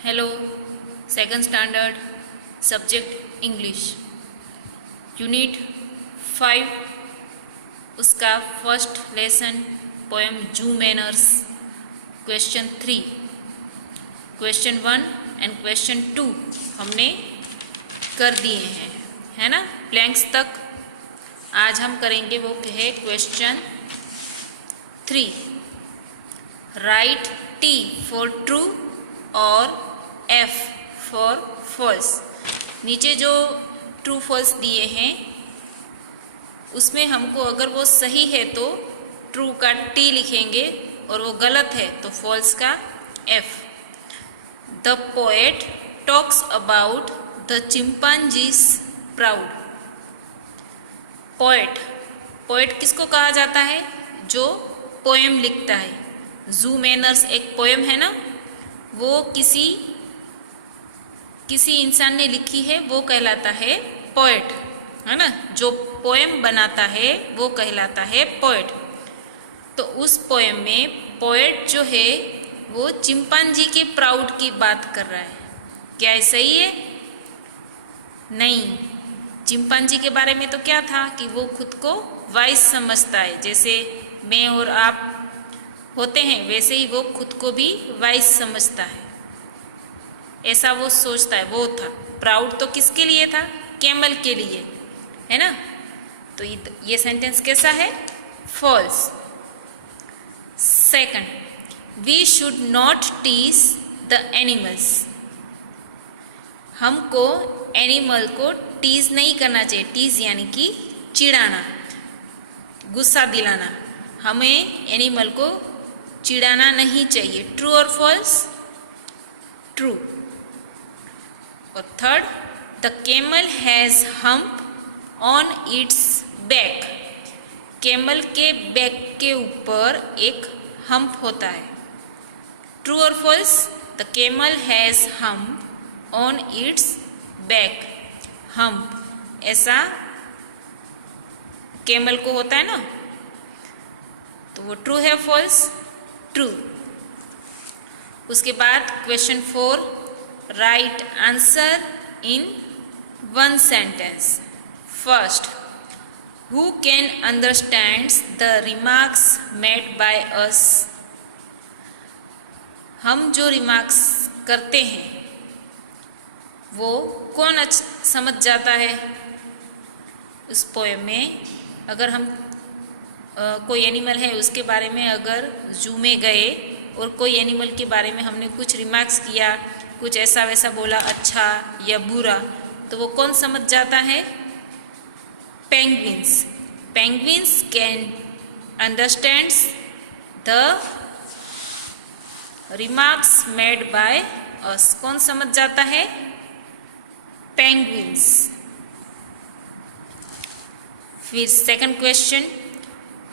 Hello, second standard, subject English, unit 5, उसका first lesson poem जू manners, question 3, question 1 and question 2 हमने कर दिए हैं, है ना, ब्लैंक्स तक। आज हम करेंगे वो है question 3। Right T for true और F फॉर फॉल्स। नीचे जो ट्रू फॉल्स दिए हैं उसमें हमको अगर वो सही है तो ट्रू का T लिखेंगे और वो गलत है तो फॉल्स का F। The poet talks about the chimpanzees proud. Poet, poet किसको कहा जाता है? जो पोएम लिखता है। जू मैनर्स एक पोएम है ना, वो किसी इंसान ने लिखी है, वो कहलाता है पोएट, है ना। जो पोएम बनाता है वो कहलाता है पोएट। तो उस पोएम में पोएट जो है वो चिंपांजी के प्राउड की बात कर रहा है। क्या ये सही है? नहीं। चिंपांजी के बारे में तो क्या था कि वो खुद को वाइस समझता है, जैसे मैं और आप होते हैं वैसे ही वो खुद को भी वाइस समझता है, ऐसा वो सोचता है। वो था प्राउड तो किसके लिए था? कैमल के लिए, है ना। तो ये सेंटेंस कैसा है? False. Second, we should not tease the animals. हमको एनिमल को टीज नहीं करना चाहिए। टीज यानी कि चिढ़ाना, गुस्सा दिलाना। हमें एनिमल को चिढ़ाना नहीं चाहिए। ट्रू और फॉल्स? ट्रू। और third, the camel has hump on its back. Camel के बैक के ऊपर एक हम्प होता है। ट्रू और false? The camel has hump on its back. Hump ऐसा कैमल को होता है ना, तो वो ट्रू है फॉल्स? ट्रू। उसके बाद question 4, right answer in one sentence. First, who can understands the remarks made by us. हम जो रिमार्क्स करते हैं वो कौन समझ जाता है? उस पोएम में अगर हम कोई एनिमल है उसके बारे में अगर जू में गए और कोई एनिमल के बारे में हमने कुछ रिमार्क्स किया, कुछ ऐसा वैसा बोला, अच्छा या बुरा, तो वो कौन समझ जाता है? Penguins. Penguins can understands the remarks made by us. कौन समझ जाता है? पेंगुइन्स। फिर second question,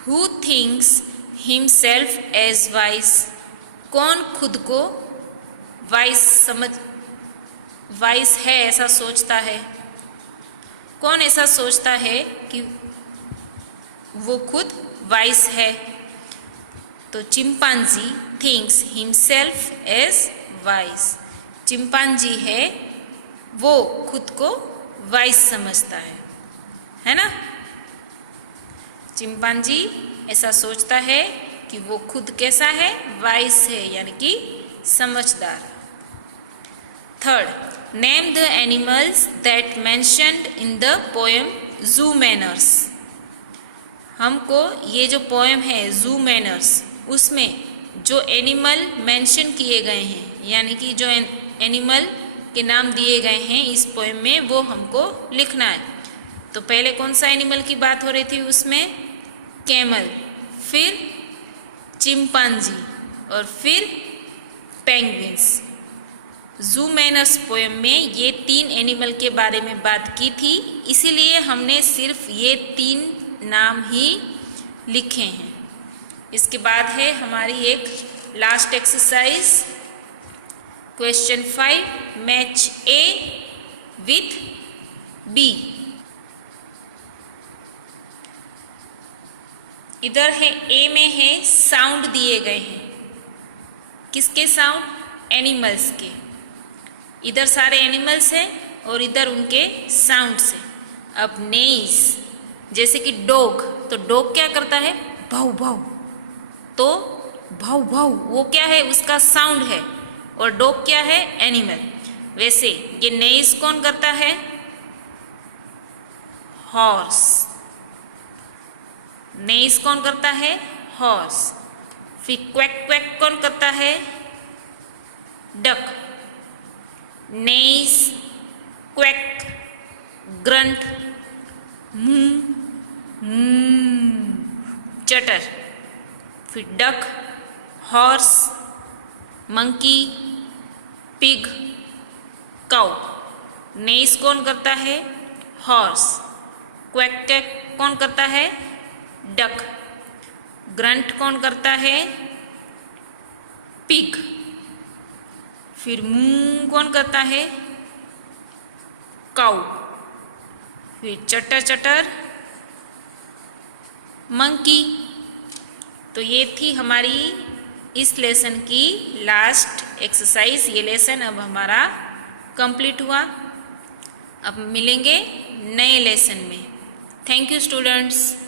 who thinks himself age wise. कौन खुद को वाइस है ऐसा सोचता है? कौन ऐसा सोचता है कि वो खुद वाइस है? तो chimpanzee thinks himself as wise. Chimpanzee है वो खुद को वाइस समझता है ना। चिंपांजी ऐसा सोचता है कि वो खुद कैसा है? वाइस है, यानी कि समझदार। Third, name the animals that mentioned in the poem जू मैनर्स। हमको ये जो पोएम है जू मैनर्स, उसमें जो एनिमल मेंशन किए गए हैं, यानी कि जो एनिमल के नाम दिए गए हैं इस पोएम में, वो हमको लिखना है। तो पहले कौन सा एनिमल की बात हो रही थी उसमें? कैमल, फिर चिंपांजी और फिर पेंगुइन्स। जू मैनर्स पोएम में ये 3 एनिमल के बारे में बात की थी, इसीलिए हमने सिर्फ ये 3 नाम ही लिखे हैं। इसके बाद है हमारी एक last exercise, question 5, match A with B. इधर है ए में है साउंड दिए गए हैं। किसके साउंड? एनिमल्स के। इधर सारे एनिमल्स हैं और इधर उनके साउंड्स हैं। अब नेइस, जैसे कि डॉग, तो डॉग क्या करता है? भाव भाव। तो भाव भाव वो क्या है? उसका साउंड है। और डॉग क्या है? एनिमल। वैसे ये नेइस कौन करता है? हॉर्स। नेइस कौन करता है? हॉर्स। फिर क्वैक क्वैक कौन करता है? डक। नेइस, quack, grunt, chatter. फिर duck, horse, monkey, pig, cow. Neighs कौन करता है? हॉर्स। क्वैक क्वैक कौन करता है? डक। ग्रंट कौन करता है? पिग। फिर मूं कौन करता है? काउ। फिर चटर चटर मंकी। तो ये थी हमारी इस लेसन की लास्ट एक्सरसाइज। ये लेसन अब हमारा कंप्लीट हुआ। अब मिलेंगे नए लेसन में। Thank you students.